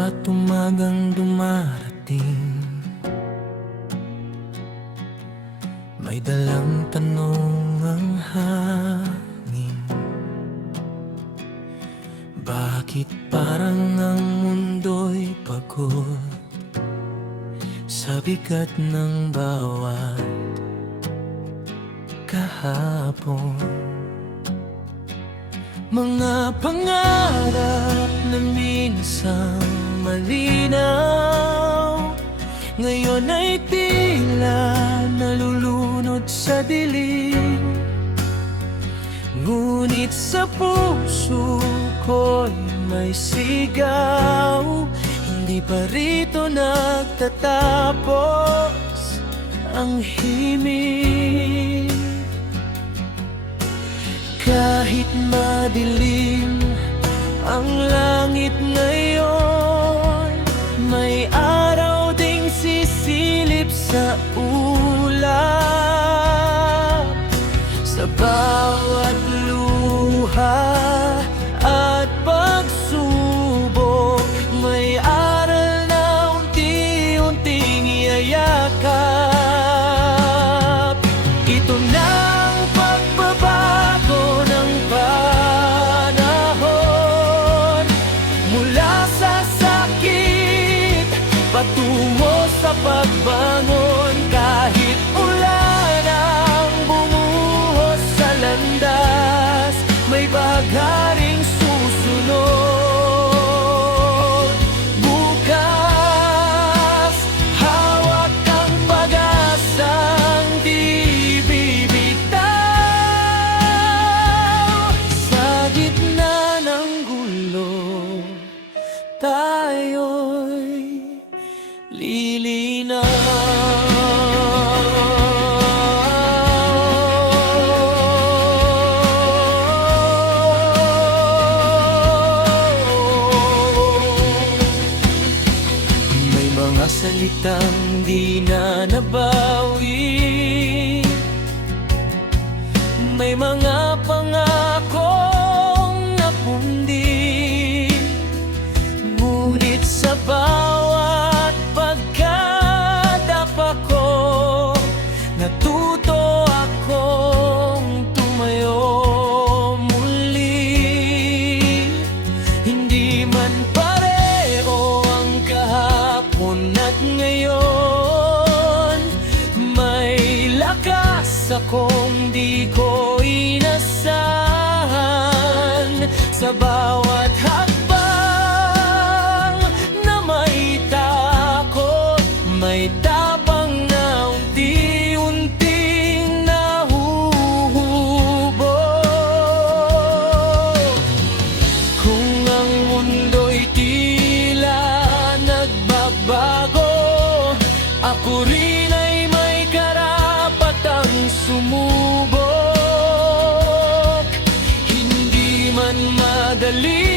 bawat umagang dumarating, may dalang tanong ang hangin. Bakit parang ang mundo'y pagod sa bigat ng bawat kahapon? Mga pangarap na minsan malinaw, ngayon ay tila nalulunod sa dilim. Ngunit sa puso ko'y may sigaw, hindi pa rito nagtatapos ang himig. Kahit madilim ang langit ngayon, may araw ding sisilip sa ulap. Sa bawat luha at pagsubok, may aral na unti-unting iyayakap. Ito na ang pagbabago ng panahon, mula sa sakit patungo sa pagbangon. Kahit ulan ang bumuhos sa landas, may bagaring susunod. Bukas, hawak ang pag-asang di bibitaw. Sa gitna ng gulo, tayo'y lilinaw. May mga salitang di na nabawi, may mga pangakong napundi. Ngunit sa bawat pagkadapa ko, natuto akong tumayo muli. Hindi man pareho ang kahapon at ngayon, may lakas akong di ko inasahan. Sa bawat hakbang na may takot, may tapang na unti-unting nahuhubog. Kung ang mundo'y tila nagbabago, ako rin ay may karapatang sumubok. Hindi man madali